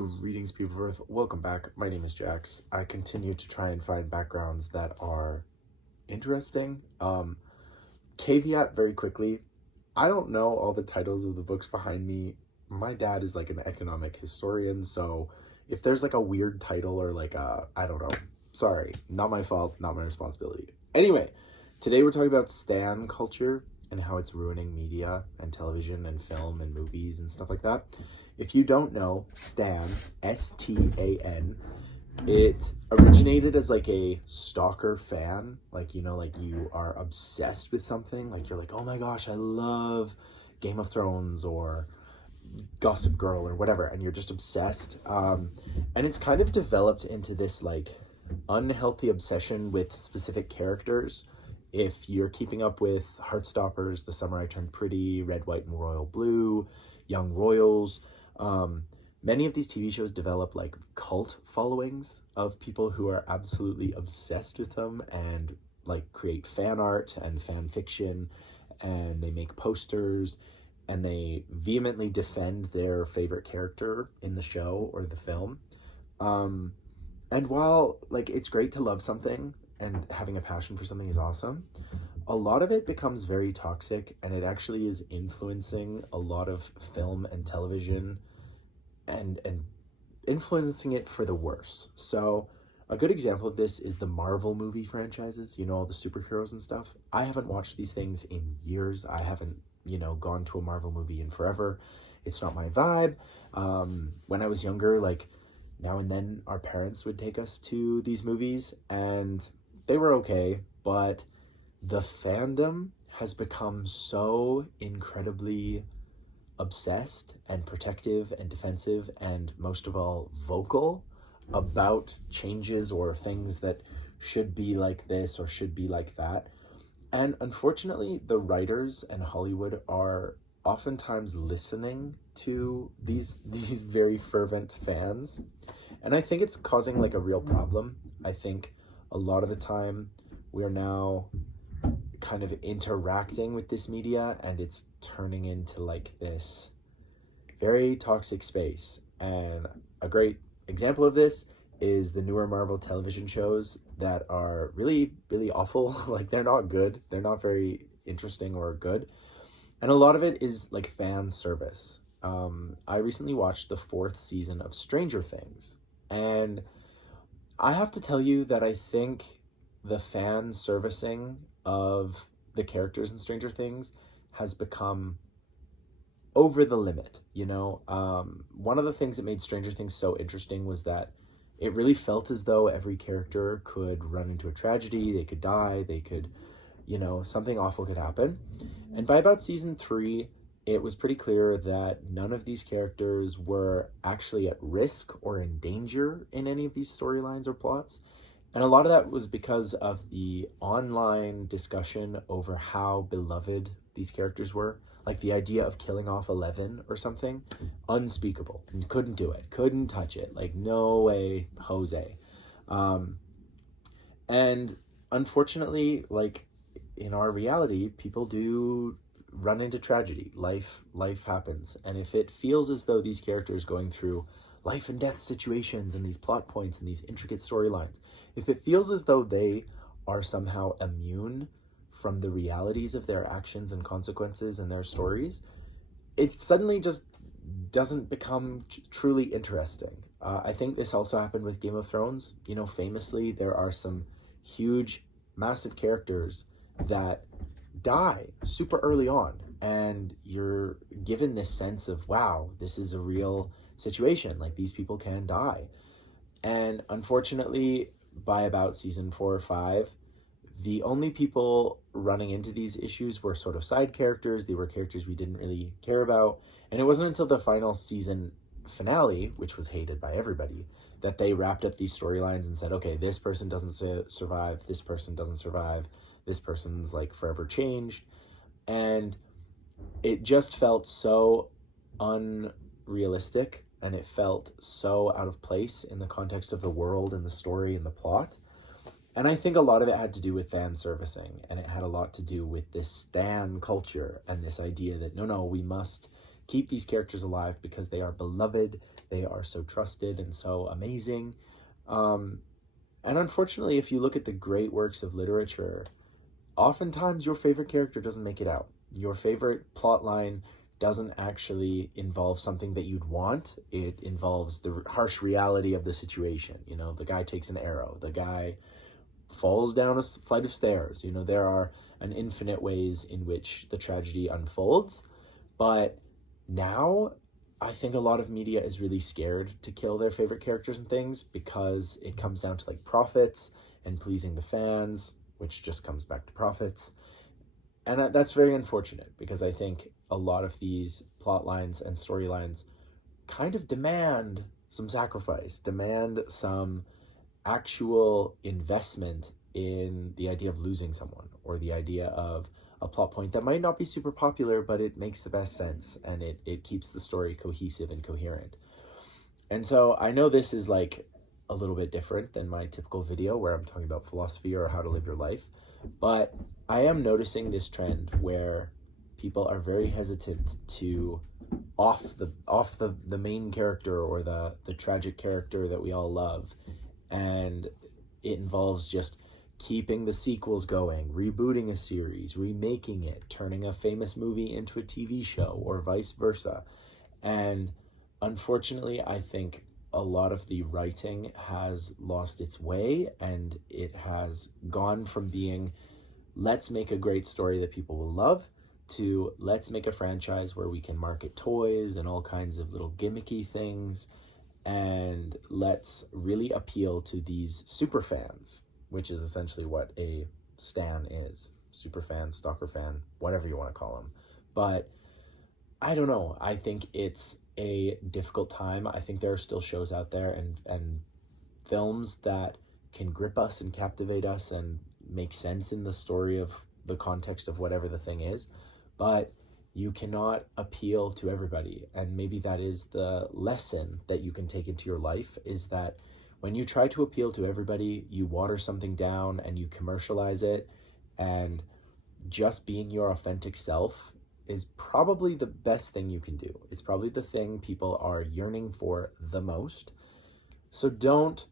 Greetings, people of Earth. Welcome back. My name is Jax. I continue to try and find backgrounds that are interesting. Caveat very quickly, I don't know all the titles of the books behind me. My dad is like an economic historian, so if there's like a weird title or like I don't know. Sorry, not my fault, not my responsibility. Anyway, today we're talking about stan culture and how it's ruining media and television and film and movies and stuff like that. If you don't know, stan, S-T-A-N, it originated as like a stalker fan. Like, like you are obsessed with something. Like you're like, oh my gosh, I love Game of Thrones or Gossip Girl or whatever. And you're just obsessed. And it's kind of developed into this like unhealthy obsession with specific characters. If you're keeping up with Heartstoppers, The Summer I Turned Pretty, Red, White, and Royal Blue, Young Royals, many of these TV shows develop like cult followings of people who are absolutely obsessed with them and like create fan art and fan fiction, and they make posters and they vehemently defend their favorite character in the show or the film. And while like it's great to love something and having a passion for something is awesome, a lot of it becomes very toxic, and it actually is influencing a lot of film and television and influencing it for the worse. So a good example of this is the Marvel movie franchises, all the superheroes and stuff. I haven't watched these things in years. I haven't, gone to a Marvel movie in forever. It's not my vibe. When I was younger, like now and then our parents would take us to these movies and they were okay, but the fandom has become so incredibly obsessed and protective and defensive and most of all vocal about changes or things that should be like this or should be like that. And unfortunately, the writers and Hollywood are oftentimes listening to these very fervent fans. And I think it's causing like a real problem. I think a lot of the time we are now kind of interacting with this media and it's turning into like this very toxic space. And a great example of this is the newer Marvel television shows that are really, really awful. Like they're not good. They're not very interesting or good. And a lot of it is like fan service. I recently watched the 4th season of Stranger Things, and I have to tell you that I think the fan servicing of the characters in Stranger Things has become over the limit. One of the things that made Stranger Things so interesting was that it really felt as though every character could run into a tragedy, they could die, they could, something awful could happen. And by about season 3, it was pretty clear that none of these characters were actually at risk or in danger in any of these storylines or plots. And a lot of that was because of the online discussion over how beloved these characters were. Like the idea of killing off 11 or something, unspeakable. You couldn't do it, couldn't touch it. Like, no way, Jose. And unfortunately, like in our reality, people do run into tragedy. Life happens. And if it feels as though these characters going through life and death situations and these plot points and these intricate storylines, if it feels as though they are somehow immune from the realities of their actions and consequences and their stories, it suddenly just doesn't become truly interesting. I think this also happened with Game of Thrones. Famously, there are some huge, massive characters that die super early on, and you're given this sense of, wow, this is a real situation. Like, these people can die. And unfortunately, by about season 4 or 5, the only people running into these issues were sort of side characters. They were characters we didn't really care about. And it wasn't until the final season finale, which was hated by everybody, that they wrapped up these storylines and said, okay, this person doesn't survive, this person doesn't survive, this person's like forever changed. And it just felt so unrealistic, and it felt so out of place in the context of the world and the story and the plot. And I think a lot of it had to do with fan servicing, and it had a lot to do with this stan culture and this idea that, no, we must keep these characters alive because they are beloved, they are so trusted and so amazing. And unfortunately, if you look at the great works of literature, oftentimes your favorite character doesn't make it out. Your favorite plot line doesn't actually involve something that you'd want. It involves the harsh reality of the situation. You know, the guy takes an arrow, the guy falls down a flight of stairs. You know, there are an infinite ways in which the tragedy unfolds. But now I think a lot of media is really scared to kill their favorite characters and things because it comes down to like profits and pleasing the fans, which just comes back to profits. And that's very unfortunate because I think a lot of these plot lines and storylines kind of demand some sacrifice, demand some actual investment in the idea of losing someone or the idea of a plot point that might not be super popular, but it makes the best sense and it keeps the story cohesive and coherent. And so I know this is like a little bit different than my typical video where I'm talking about philosophy or how to live your life, but I am noticing this trend where people are very hesitant to off the main character or the tragic character that we all love. And it involves just keeping the sequels going, rebooting a series, remaking it, turning a famous movie into a TV show, or vice versa. And unfortunately, I think a lot of the writing has lost its way, and it has gone from being, let's make a great story that people will love, to let's make a franchise where we can market toys and all kinds of little gimmicky things, and let's really appeal to these super fans, which is essentially what a stan is. Super fan, stalker fan, whatever you want to call them. But I don't know. I think it's a difficult time. I think there are still shows out there and films that can grip us and captivate us and make sense in the story of the context of whatever the thing is. But you cannot appeal to everybody. And maybe that is the lesson that you can take into your life, is that when you try to appeal to everybody, you water something down and you commercialize it, and just being your authentic self is probably the best thing you can do. It's probably the thing people are yearning for the most. So don't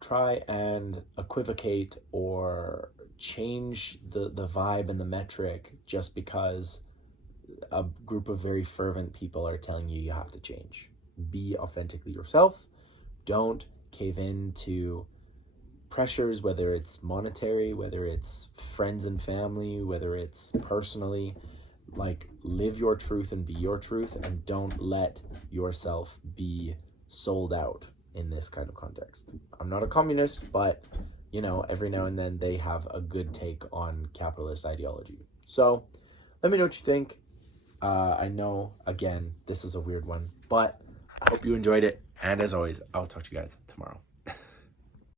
try and equivocate or change the vibe and the metric just because a group of very fervent people are telling you you have to change. Be authentically yourself. Don't cave in to pressures, whether it's monetary, whether it's friends and family, whether it's personally. Like, live your truth and be your truth, and don't let yourself be sold out in this kind of context. I'm not a communist, but you know, every now and then they have a good take on capitalist ideology. So let me know what you think. I know, again, this is a weird one, but I hope you enjoyed it. And as always, I'll talk to you guys tomorrow.